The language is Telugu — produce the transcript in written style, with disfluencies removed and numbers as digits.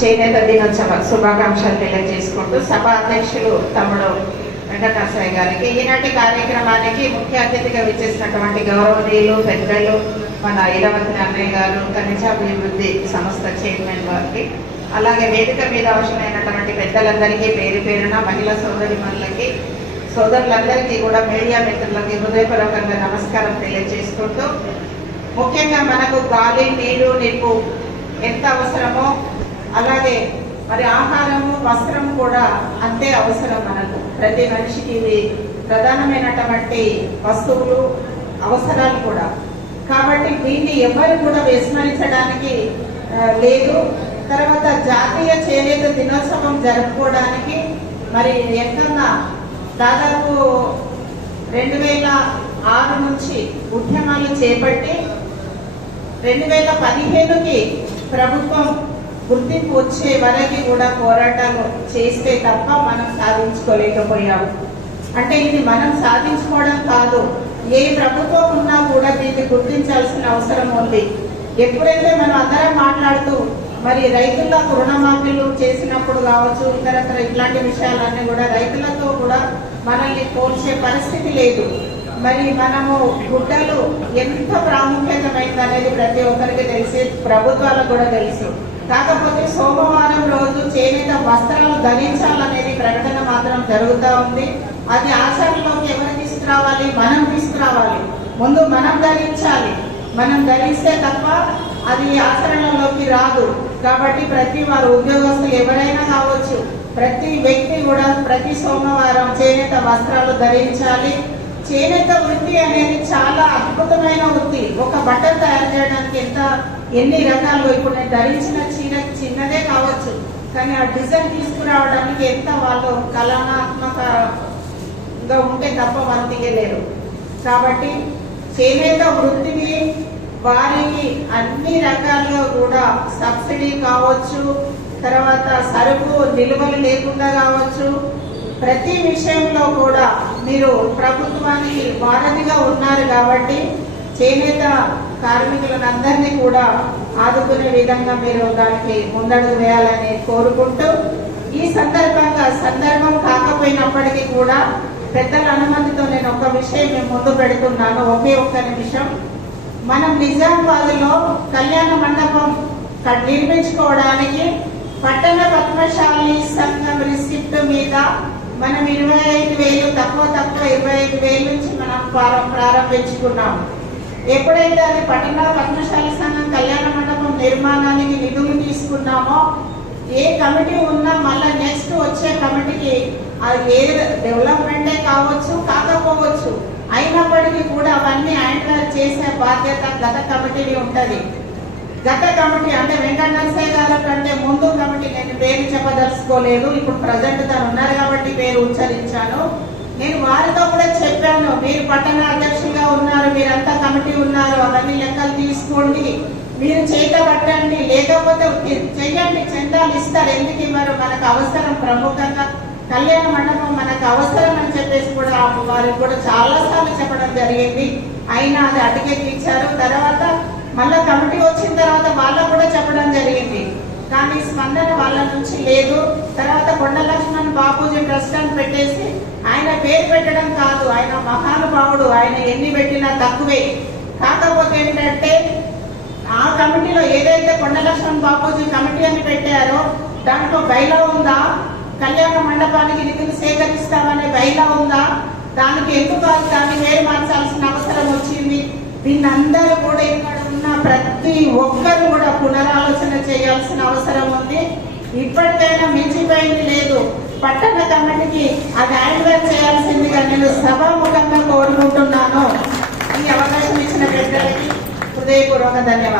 చేనేత దినోత్సవ శుభాకాంక్షలు తెలియజేసుకుంటూ సభ అధ్యక్షులు తమ్ముడు వెంకటనరసయ్య గారికి ఈనాటి కార్యక్రమానికి ముఖ్య అతిథిగా విచ్చేసినటువంటి గౌరవనీయులు పెద్దలు మన ఇరవతి అన్నయ్య గారు ఖనిజాభివృద్ధి సంస్థ చైర్మన్ గారికి, అలాగే వేదిక మీద అవసరమైనటువంటి పెద్దలందరికీ పేరు పేరున మహిళా సోదరిమణులకి సోదరులందరికీ కూడా మీడియా మిత్రులకి హృదయపూర్వకంగా నమస్కారం తెలియజేసుకుంటూ, ముఖ్యంగా మనకు గాలి నీరు నిప్పు ఎంత అవసరమో అలాగే మరి ఆహారము వస్త్రం కూడా అంతే అవసరం. మనకు ప్రతి మనిషికి ఇవి ప్రధానమైనటువంటి వస్తువులు అవసరాలు కూడా. కాబట్టి దీన్ని ఎవరు కూడా విస్మరించడానికి లేదు. తర్వాత జాతీయ చేనేత దినోత్సవం జరుపుకోవడానికి మరి ఎక్కడన్నా దాదాపు 2006 నుంచి ఉద్యమాలు చేపట్టి 2015కి ప్రభుత్వం గుర్తింపు వచ్చే వరకు కూడా పోరాటాలు చేస్తే తప్ప మనం సాధించుకోలేకపోయాము. అంటే ఇది మనం సాధించుకోవడం కాదు, ఏ ప్రభుత్వం ఉన్నా కూడా దీన్ని గుర్తించాల్సిన అవసరం ఉంది. ఎప్పుడైతే మనం అందరం మాట్లాడుతూ మరి రైతులకు రుణమాఫీలు చేసినప్పుడు కావచ్చు, ఇతరత్ర ఇట్లాంటి విషయాలన్నీ కూడా రైతులతో కూడా మనల్ని పోల్చే పరిస్థితి లేదు. మరి మనము గుడ్డలు ఎంత ప్రాముఖ్యతమైంది అనేది ప్రతి ఒక్కరికి తెలిసి, ప్రభుత్వాలకు కూడా తెలుసు. కాకపోతే సోమవారం రోజు చేనేత వస్త్రాలు ధరించాలనేది ప్రకటన మాత్రం జరుగుతూ ఉంది. అది ఆచరణలోకి ఎవరు తీసుకురావాలి? మనం తీసుకురావాలి. ముందు మనం ధరించాలి. మనం ధరిస్తే తప్ప అది ఆచరణలోకి రాదు. కాబట్టి ప్రతి వారు ఉద్యోగస్తులు ఎవరైనా కావచ్చు, ప్రతి వ్యక్తి కూడా ప్రతి సోమవారం చేనేత వస్త్రాలు ధరించాలి. చేనేత వృత్తి అనేది చాలా అద్భుతమైన వృత్తి. ఒక బట్టలు తయారు చేయడానికి ఎన్ని రకాలు, ఇప్పుడు నేను ధరించిన చీర చిన్నదే కావచ్చు, కానీ ఆ డిజైన్ తీసుకురావడానికి ఎంత వాళ్ళు కళాత్మకంగా ఉంటే తప్ప వాళ్ళు తీయలేరు. కాబట్టి చేనేత వృత్తిని వారికి అన్ని రకాలుగా కూడా సబ్సిడీ కావచ్చు, తర్వాత సరుకు నిల్వలు లేకుండా కావచ్చు, ప్రతి విషయంలో కూడా మీరు ప్రభుత్వానికి వారధిగా ఉన్నారు. కాబట్టి చేనేత కార్మికులను అందరినీ కూడా ఆదుకునే విధంగా మీరు దానికి ముందడుగు వేయాలని కోరుకుంటూ, ఈ సందర్భం కాకపోయినప్పటికీ కూడా పెద్దల అనుమతితో నేను ఒక విషయం మేము ముందు పెడుతున్నాను. ఒక్క నిమిషం. మనం నిజామాబాద్లో కళ్యాణ మండపం నిర్మించుకోవడానికి పట్టణ పద్మశాలి సంఘం రిసిప్ట్ మీద మనం 25,000 తక్కువ 25,000 నుంచి మనం ప్రారంభించుకున్నాము. ఎప్పుడైతే అది పట్టణ పద్మశాలి సంఘం కళ్యాణ మండపం నిర్మాణానికి నిధులు తీసుకున్నామో, ఏ కమిటీ ఉన్నా మళ్ళీ నెక్స్ట్ వచ్చే కమిటీకి అది ఏ డెవలప్మెంటే కావచ్చు కాకపోవచ్చు, అయినప్పటికీ కూడా అవన్నీ హ్యాండ్ చేసే బాధ్యత గత కమిటీని ఉంటుంది. గత కమిటీ అంటే వెంకటనరసయ్య గారు కంటే ముందు కమిటీ, నేను పేరు చెప్పదలుచుకోలేదు, ఇప్పుడు ప్రజెంట్ తను ఉన్నారు కాబట్టి పేరు ఉచ్చరించాను. నేను వారితో కూడా చెప్పాను, మీరు పట్టణ అధ్యక్షులుగా ఉన్నారు, మీరంతా కమిటీ ఉన్నారు, అవన్నీ లెక్కలు తీసుకోండి, మీరు చేయబట్టండి, లేకపోతే చెయ్యండి, చందాలు ఇస్తారు, ఎందుకు ఇవ్వరు, మనకు అవసరం, ప్రముఖంగా కళ్యాణ మండపం మనకు అవసరం అని చెప్పేసి కూడా వారికి కూడా చాలాసార్లు చెప్పడం జరిగింది. అయినా అది అటుకెక్కించారు. తర్వాత మళ్ళా కమిటీ వచ్చిన తర్వాత వాళ్ళకు కూడా చెప్పడం జరిగింది, కానీ స్పందన వాళ్ళ నుంచి లేదు. తర్వాత కొండ లక్ష్మణ్ బాపూజీ ట్రస్ట్ అని పెట్టేసి, ఆయన పేరు పెట్టడం కాదు, ఆయన మహానుభావుడు, ఆయన ఎన్ని పెట్టినా తక్కువే. కాకపోతే ఏంటంటే ఆ కమిటీలో ఏదైతే కొండ లక్ష్మణ్ బాపూజీ కమిటీ అని పెట్టారో దాంట్లో బైలా ఉందా? కళ్యాణ మండపానికి నిధులు సేకరిస్తామనే బైలా ఉందా? దానికి ఎందుకు దాన్ని వేరు మార్చాల్సిన అవసరం వచ్చింది? దీన్ని అందరూ కూడా ఇక్కడ ఉన్న ప్రతి ఒక్కరు కూడా పునరాలోచన చేయాల్సిన అవసరం ఉంది. ఇప్పటికైనా మించిపోయింది లేదు. పట్టణ కమిటీకి అది హ్యాండ్ఓవర్ చేయాల్సిందిగా నేను సభాముఖంగా కోరుకుంటున్నాను. ఈ అవకాశం ఇచ్చిన పెద్దలకి హృదయపూర్వక ధన్యవాదాలు.